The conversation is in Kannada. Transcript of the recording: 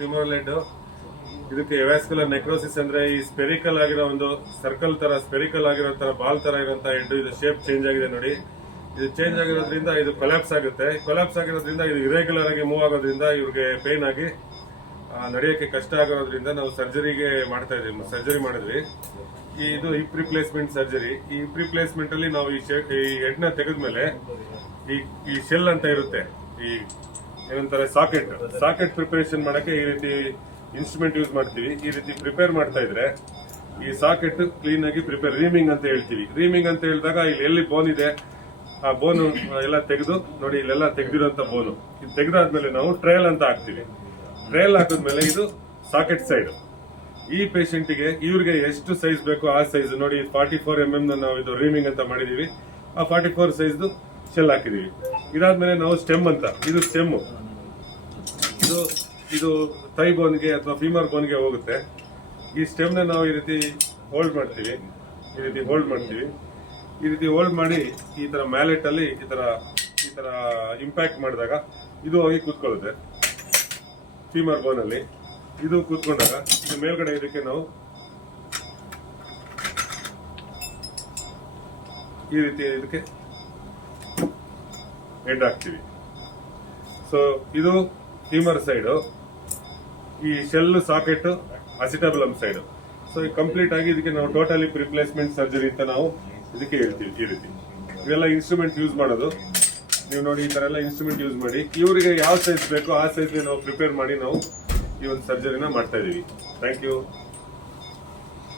ಫಿಮೋರಲ್ ಹೆಡ್ ಇದಕ್ಕೆ ಎವಾಸ್ಕ್ಯುಲರ್ ನೆಕ್ರೋಸಿಸ್ ಅಂದ್ರೆ ಈ ಸ್ಪೆರಿಕಲ್ ಆಗಿರೋ ಒಂದು ಸರ್ಕಲ್ ತರ ಸ್ಪೆರಿಕಲ್ ಆಗಿರೋ ತರ ಬಾಲ್ ತರ ಇರುವಂತಹ ಹೆಡ್ ಇದು ಶೇಪ್ ಚೇಂಜ್ ಆಗಿದೆ ನೋಡಿ. ಇದು ಚೇಂಜ್ ಆಗಿರೋದ್ರಿಂದ ಇದು ಕೊಲ್ಯಾಪ್ಸ್ ಆಗುತ್ತೆ. ಕೊಲ್ಯಾಪ್ಸ್ ಆಗಿರೋದ್ರಿಂದ ಇದು ಇರೆಗ್ಯುಲರ್ ಆಗಿ ಮೂವ್ ಆಗೋದ್ರಿಂದ ಇವ್ರಿಗೆ ಪೇನ್ ಆಗಿ ನಡೆಯೋಕೆ ಕಷ್ಟ ಆಗೋದ್ರಿಂದ ನಾವು ಸರ್ಜರಿಗೆ ಮಾಡ್ತಾ ಇದೀವಿ. ಸರ್ಜರಿ ಮಾಡಿದ್ವಿ. ಇದು ಹಿಪ್ ರಿಪ್ಲೇಸ್ಮೆಂಟ್ ಸರ್ಜರಿ. ಈ ಹಿಪ್ ರಿಪ್ಲೇಸ್ಮೆಂಟ್ ಅಲ್ಲಿ ನಾವು ಈ ಹೆಡ್ ನ ತೆಗೆದ್ಮೇಲೆ ಈ ಶೆಲ್ ಅಂತ ಇರುತ್ತೆ, ಈ ಏನಂತಾರೆ ಸಾಕೆಟ್ ಪ್ರಿಪರೇಷನ್ ಮಾಡಕ್ಕೆ ಈ ರೀತಿ ಇನ್ಸ್ಟ್ರೂಮೆಂಟ್ ಯೂಸ್ ಮಾಡ್ತೀವಿ. ಈ ರೀತಿ ಪ್ರಿಪೇರ್ ಮಾಡ್ತಾ ಇದ್ರೆ ಈ ಸಾಕೆಟ್ ಕ್ಲೀನ್ ಆಗಿ ರೀಮಿಂಗ್ ಅಂತ ಹೇಳ್ತೀವಿ. ರೀಮಿಂಗ್ ಅಂತ ಹೇಳಿದಾಗ ಇಲ್ಲಿ ಎಲ್ಲಿ ಬೋನ್ ಇದೆ ಆ ಬೋನು ಎಲ್ಲ ತೆಗೆದು ನೋಡಿ, ಇಲ್ಲೆಲ್ಲ ತೆಗೆದಿರೋಂತ ಬೋನು ಇದು ತೆಗೆದಾದ್ಮೇಲೆ ನಾವು ಟ್ರಯಲ್ ಅಂತ ಹಾಕ್ತಿವಿ. ಟ್ರಯಲ್ ಹಾಕಿದ್ಮೇಲೆ ಇದು ಸಾಕೆಟ್ ಸೈಡ್. ಈ ಪೇಷಂಟ್ಗೆ ಇವ್ರಿಗೆ ಎಷ್ಟು ಸೈಜ್ ಬೇಕೋ ಆ ಸೈಜ್ ನೋಡಿ 44 mm ನಾವು ಇದು ರೀಮಿಂಗ್ ಅಂತ ಮಾಡಿದೀವಿ. ಆ 44 ಸೈಜ್ ಶೆಲ್ ಹಾಕಿದೀವಿ. ಇದಾದ್ಮೇಲೆ ನಾವು ಸ್ಟೆಮ್ ಅಂತ, ಇದು ಸ್ಟೆಮ್, ಇದು ಥೈ ಬೋನ್ಗೆ ಅಥವಾ ಫೀಮರ್ ಬೋನ್ಗೆ ಹೋಗುತ್ತೆ. ಈ ಸ್ಟೆಮ್ ನ ನಾವು ಈ ರೀತಿ ಹೋಲ್ಡ್ ಮಾಡ್ತೀವಿ. ಈ ರೀತಿ ಹೋಲ್ಡ್ ಮಾಡಿ ಈ ತರ ಮ್ಯಾಲೆಟ್ ಅಲ್ಲಿ ಈ ತರ ಇಂಪ್ಯಾಕ್ಟ್ ಮಾಡಿದಾಗ ಇದು ಹೋಗಿ ಕೂತ್ಕೊಳ್ಳುತ್ತೆ ಫೀಮರ್ ಬೋನ್ ಅಲ್ಲಿ. ಇದು ಕೂತ್ಕೊಂಡಾಗ ಇದು ಮೇಲ್ಗಡೆ ಇದಕ್ಕೆ ನಾವು ಈ ರೀತಿ ಇದಕ್ಕೆ ಹೆಡ್ ಹಾಕ್ತೀವಿ. ಸೊ ಇದು ಫೀಮರ್ ಸೈಡ್, ಈ ಶೆಲ್ ಸಾಕೆಟ್ ಅಸಿಟಬಲಮ್ ಸೈಡ್. ಸೊ ಈ ಕಂಪ್ಲೀಟ್ ಆಗಿ ಇದಕ್ಕೆ ನಾವು ಟೋಟಲಿ ರಿಪ್ಲೇಸ್ಮೆಂಟ್ ಸರ್ಜರಿ ಅಂತ ನಾವು ಇದಕ್ಕೆ ಹೇಳ್ತೀವಿ. ಈ ರೀತಿ ಇವೆಲ್ಲ ಇನ್ಸ್ಟ್ರೂಮೆಂಟ್ ಯೂಸ್ ಮಾಡೋದು. ನೀವು ನೋಡಿ ಈ ತರ ಎಲ್ಲ ಇನ್ಸ್ಟ್ರೂಮೆಂಟ್ ಯೂಸ್ ಮಾಡಿ ಇವರಿಗೆ ಯಾವ ಸೈಜ್ ಬೇಕೋ ಆ ಸೈಜ್ ನಾವು ಪ್ರಿಪೇರ್ ಮಾಡಿ ನಾವು ಈ ಒಂದು ಸರ್ಜರಿನ ಮಾಡ್ತಾ ಇದೀವಿ. Thank you.